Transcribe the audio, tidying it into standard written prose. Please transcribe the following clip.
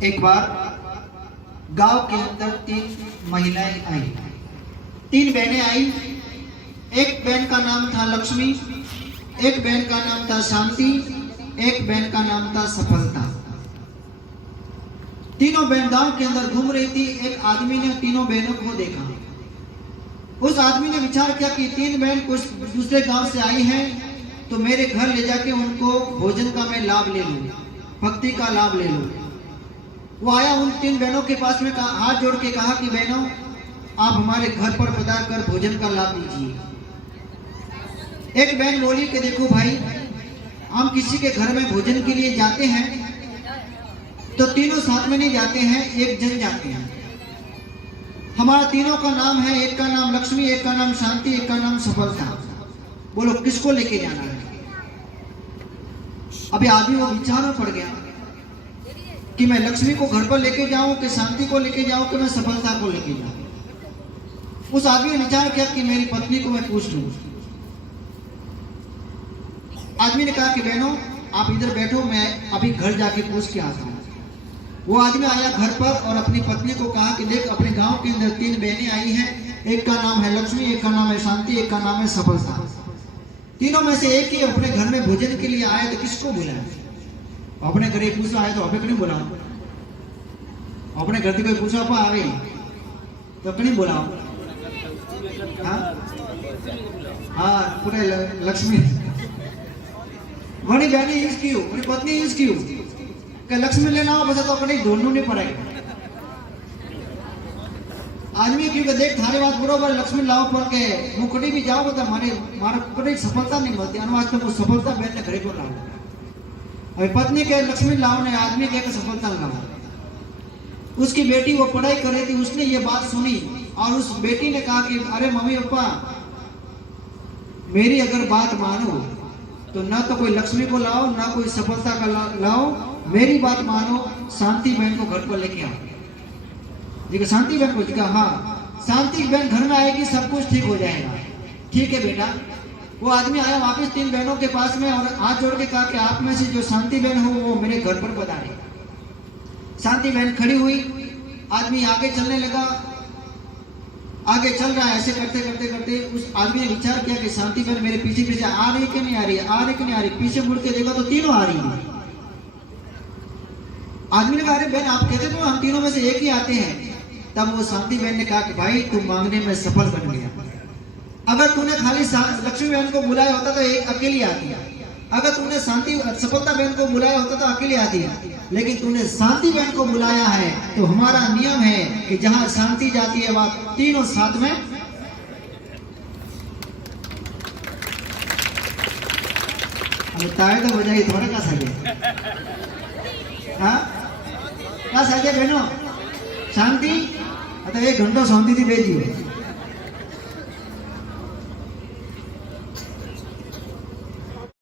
एक बार गांव के अंदर 3 महिलाएं आई, 3 बहनें आई। एक बहन का नाम था लक्ष्मी, एक बहन का नाम था शांति, एक बहन का नाम था सफलता। तीनों बहन गांव के अंदर घूम रही थी। एक आदमी ने तीनों बहनों को देखा। उस आदमी ने विचार किया कि 3 बहन कुछ दूसरे गांव से आई हैं, तो मेरे घर ले जाके उनको भोजन का मैं लाभ ले लूं, भक्ति का लाभ ले लूं। वो आया, उन 3 बहनों के पास में हाथ जोड़ के कहा कि बहनों, आप हमारे घर पर पधार कर भोजन का लाभ लीजिए। एक बहन बोली कि देखो भाई, हम किसी के घर में भोजन के लिए जाते हैं तो तीनों साथ में नहीं जाते हैं, एक जन जाते हैं। हमारा तीनों का नाम है, एक का नाम लक्ष्मी, एक का नाम शांति, एक का नाम सफलता। बोलो किसको लेके जाना है? अभी आदमी वो विचार में पड़ गया कि मैं लक्ष्मी को घर पर लेके जाऊं कि शांति को लेके जाऊं कि मैं सफलता को लेके जाऊं। उस आदमी ने विचार किया कि मेरी पत्नी को मैं पूछ लूं। आदमी ने कहा कि बहनों, आप इधर बैठो, मैं अभी घर जाके पूछ के आता हूं। वो आदमी आया घर पर और अपनी पत्नी को कहा कि देख, अपने गांव के अंदर 3 बहनें आई हैं, एक का नाम है लक्ष्मी, एक का नाम है शांति, एक का नाम है सफलता। तीनों में से एक ही अपने घर में भोजन के लिए आए, तो किसको बुलाए? अपने घर पूछा आए तो अपने नहीं बुलाओ, अपने घर से कोई पूछो अपा आवे तो कहीं बुलाओ। हाँ पूरे लक्ष्मी बड़ी बहनी यूज की, अपनी पत्नी यूज की कि लक्ष्मी लेना हो बस, तो अपने दोनों नहीं पड़ेगा। आदमी क्योंकि देख थारी बात बरोबर, लक्ष्मी लाओ पर के मुकड़ी भी जाओ तो मारा कड़ी सफलता नहीं मिलती। अनुवाद में सफलता बहन ने घरे को लाओ, अभी पत्नी के लक्ष्मी लाओ ने आदमी के सफलता लाओ। उसकी बेटी वो पढ़ाई कर रही थी, उसने ये बात सुनी और उस बेटी ने कहा कि अरे मम्मी पापा, मेरी अगर बात मानो तो ना तो कोई लक्ष्मी को लाओ, ना कोई सफलता का लाओ, मेरी बात मानो, शांति बहन को घर पर लेके आओ। जी शांति बहन को जी हाँ, शांति बहन घर में आएगी, सब कुछ ठीक हो जाएगा। ठीक है बेटा। वो आदमी आया वापस 3 बहनों के पास में और हाथ जोड़ के कहा कि आप में से जो शांति बहन हो वो मेरे घर पर पधारे। शांति बहन खड़ी हुई, आदमी आगे चलने लगा, आगे चल रहा है। ऐसे करते करते करते उस आदमी ने विचार किया कि शांति बहन मेरे पीछे पीछे आ रही कि नहीं आ रही, आ रही कि नहीं आ रही। पीछे मुड़ के देखा तो तीनों आ रही है। आदमी ने कहा अरे बहन, आप कहते तो हम तीनों में से एक ही आते हैं। तब वो शांति बहन ने कहा कि भाई, तुम मांगने में सफल बन गया। अगर तूने खाली लक्ष्मी बहन को बुलाया होता तो एक अकेली आती, अगर तूने शांति सफलता बहन को बुलाया होता तो अकेली आती, लेकिन तूने शांति बहन को बुलाया है। तो हमारा नियम है कि जहां शांति जाती है वहां तीनों साथ में। ताए तो बजाई थोड़े का सजे, हाँ का सजे बहनों। शांति तो 1 घंटो शांति थी भेजियो।